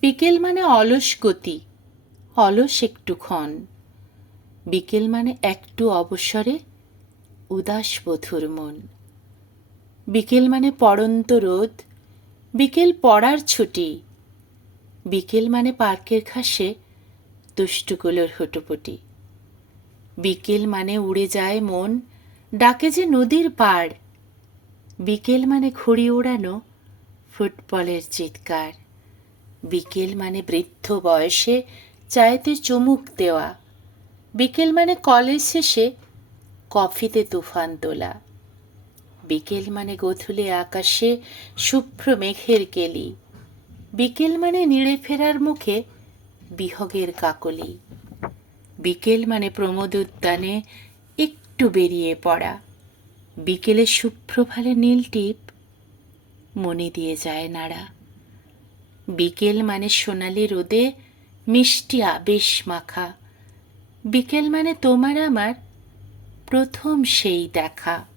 বিকেল মানে অলস গতি, অলস একটু ক্ষণ। বিকেল মানে একটু অবসরে উদাস বধুর মন। বিকেল মানে পড়ন্ত রোদ, বিকেল পড়ার ছুটি। বিকেল মানে পার্কের ঘাসে দুষ্টুগুলোর হুটোপুটি। বিকেল মানে উড়ে যায় মন, ডাকে যে নদীর পাড়। বিকেল মানে ঘুড়ি ওড়ানো ফুটবলের চিৎকার। বিকেল মানে বৃদ্ধ বয়সে চায়েতে চুমুক দেওয়া। বিকেল মানে কলেজ শেষে কফিতে তুফান তোলা। বিকেল মানে গোধূলি আকাশে শুভ্র মেঘের কেলি। বিকেল মানে নিড়ে ফেরার মুখে বিহগের কাকলি। বিকেল মানে প্রমোদ উদ্যানে একটু বেরিয়ে পড়া। বিকেলে শুভ্র ভালে নীল টিপ মনে দিয়ে যায় নাড়া। বিকেল মানে সোনালি রোদে মিষ্টি আবেশ মাখা। বিকেল মানে তোমার আমার প্রথম সেই দেখা।